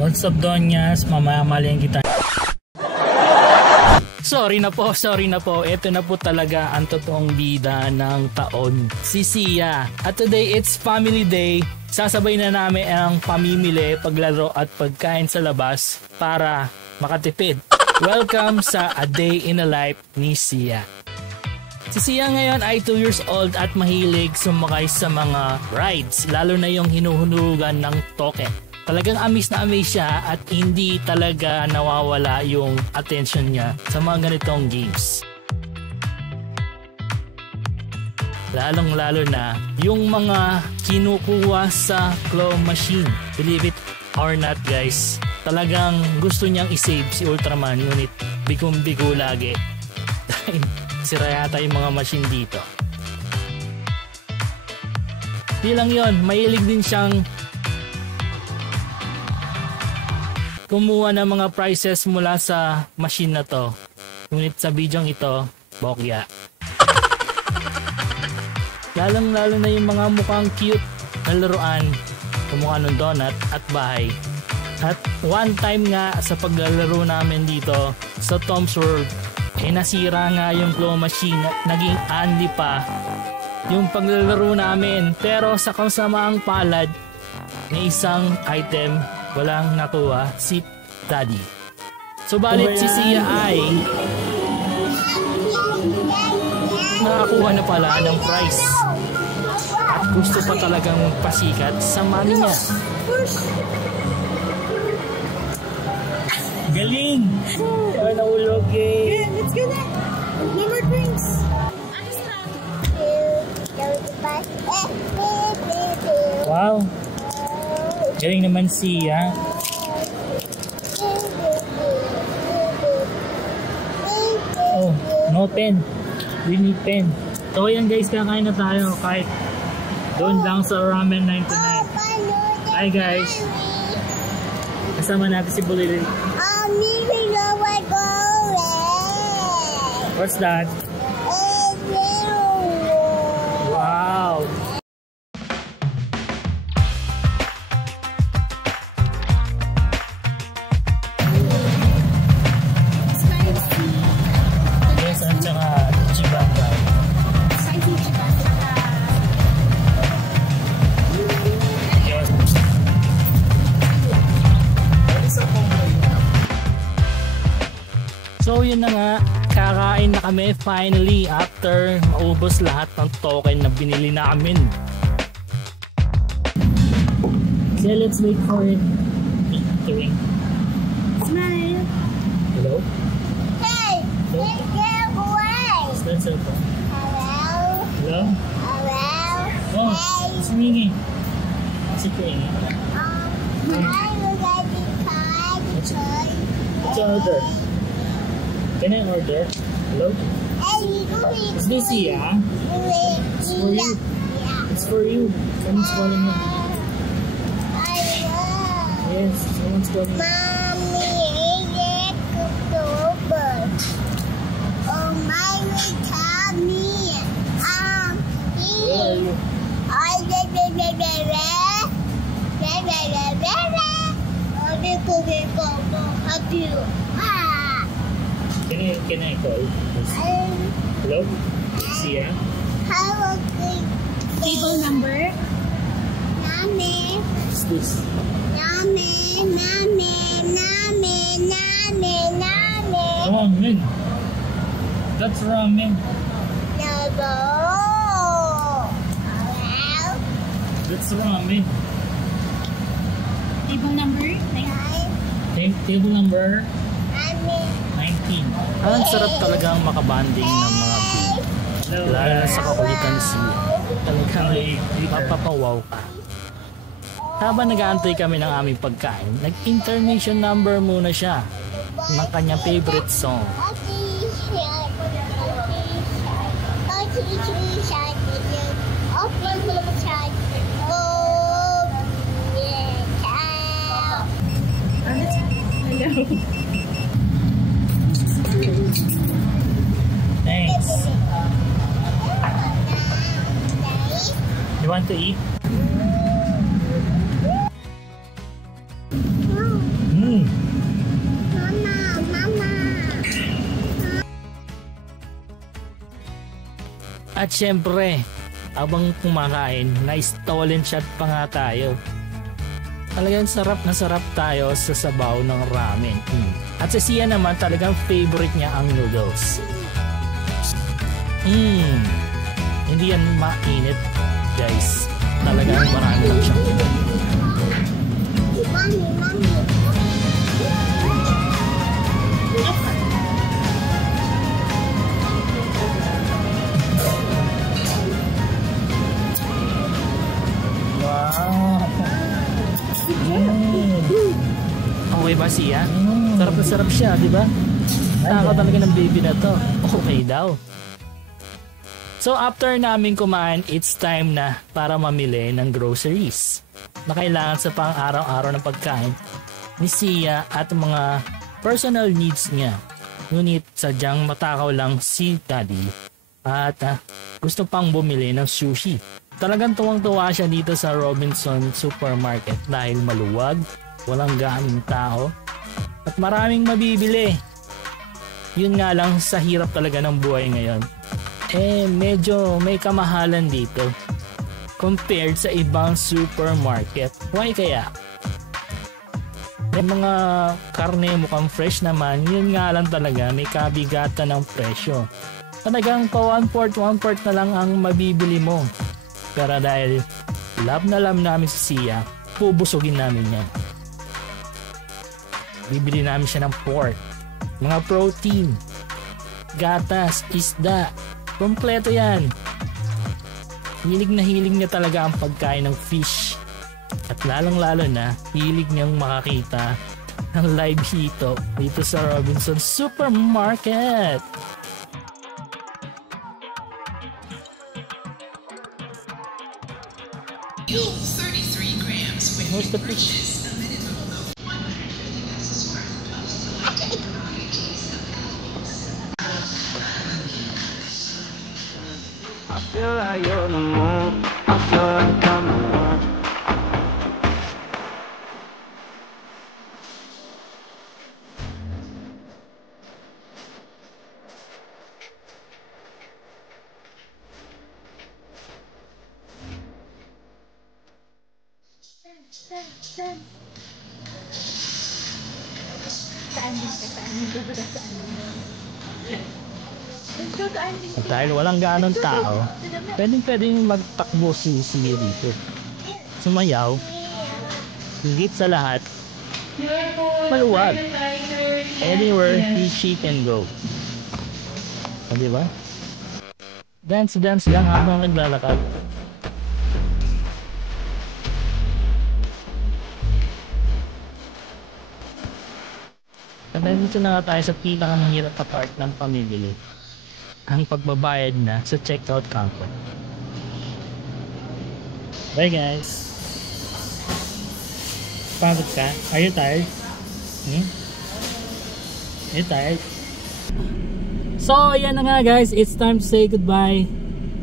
What's up, Donyas? Mamamalian kita. Sorry na po. Ito na po talaga ang totoong bida ng taon, si Sia. At today, it's family day. Sasabay na namin ang pamimili, paglaro at pagkain sa labas para makatipid. Welcome sa A Day in a Life ni Sia. Si Sia ngayon ay 2 years old at mahilig sumakay sa mga rides, lalo na yung hinuhulugan ng toke. Talagang amis na amis siya at hindi talaga nawawala yung attention niya sa mga ganitong games. Lalong-lalo na yung mga kinukuha sa claw machine. Believe it or not, guys, talagang gusto niyang isave si Ultraman, ngunit bigong-bigo lagi. Dahil sira yata yung mga machine dito. Di lang yun, mahilig din siyang kumuha ng mga prizes mula sa machine na to. Ngunit sa bidyong ito, bokya. Lalong-lalo na yung mga mukhang cute na laruan, kumukha ng donut at bahay. At one time nga sa paglalaro namin dito sa Tom's World, nasira nga yung claw machine at naging unli pa yung paglalaro namin. Pero sa kasamaang palad na isang item walang nakuha, si Daddy. Subalit si Sia ay nakakuha na pala ng prize at gusto pa talagang magpasikat sa mami niya. Galing! Ay, nahulog eh. Let's go na. No more drinks. Wow! Galing naman Sia. Oh, no pen. We need pen. So ayan guys, kakain na tayo kahit doon lang sa Ramen 99. Hi guys. Kasama natin si Bulili. What's that? Wow. Yes, at saka Chibanga. Yes. So yun na nga, kakain na kami finally after maubos lahat ng token na binili namin. So let's wait for it. Smile. Hello? Hey, let's get away. Is that cell phone? Hello. Hello? Hello. Oh, Hey. it's ringing. Is it ringing? I would like to try What's your order? Can I order? Hello? It's this Sia. It's for you. It's for you. Someone's calling you. Yes, someone's calling you. Mommy, it's October. Oh, mommy, tell me. Where are you? Can I call? Hello? Sia? Table number? Name. What's this? Name. Ramen. That's ramen. No. That's ramen. Table number? Table number 19. Ang sarap talagang makabanding ng mga kids. Lalo na sa kakulitan ni Sia. Talagang mapapawaw ka. Habang nag-aantay kami ng aming pagkain, nag-intermission number muna siya ng kanyang favorite song. Thanks. You want to eat? At syempre, abang kumakain, na-stolen shot pa nga tayo. Talagang sarap na sarap tayo sa sabaw ng ramen. At si Sia naman talagang favorite niya ang noodles. Hindi yan mainit, guys. Talagang marami lang siyang kinain. Okay ba siya? Sarap na sarap siya, di ba? Nakaka talaga ng baby na to. Okay daw. So after namin kumain, it's time na para mamili ng groceries na kailangan sa pang-araw-araw ng pagkain ni Sia at mga personal needs niya. Ngunit sadyang matakaw lang si Daddy at gusto pang bumili ng sushi. Talagang tuwang-tuwa siya dito sa Robinson Supermarket dahil maluwag, walang gaanong tao at maraming mabibili. Yun nga lang, sa hirap talaga ng buhay ngayon, medyo may kamahalan dito compared sa ibang supermarket. Why kaya? May mga karne mukhang fresh naman, yun nga lang talaga may kabigatan ng presyo. Talagang pa 1/4 na lang ang mabibili mo. Pero dahil love na love namin si Sia, pubusugin namin yan. Bibili namin siya ng pork, mga protein, gatas, isda, kompleto yan. Hilig na hilig niya talaga ang pagkain ng fish. At lalong lalo na, hilig niyang makakita ng live hito dito sa Robinson Supermarket. Fuel 33 grams when Where's you the fish? purchase a minimum of 100 pesos worth of I feel like you're the moon. I feel like I'm the one. At dahil walang gaanong tao, pwedeng magtakbo si Sia dito. Sumayaw, higit sa lahat, maluwag. Anywhere she can go. O, diba? Dance lang habang naglalakad. At dito na nga tayo sa pinakamahirap na part ng pamimili, ang pagbabayad na sa checkout counter. Bye guys! Pagod ka? Are you tired? Are you tired? So, yan na nga guys. It's time to say goodbye.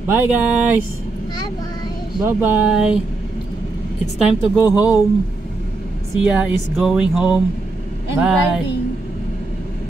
Bye guys! Bye-bye. Bye-bye! It's time to go home. Sia is going home. And Bye! driving.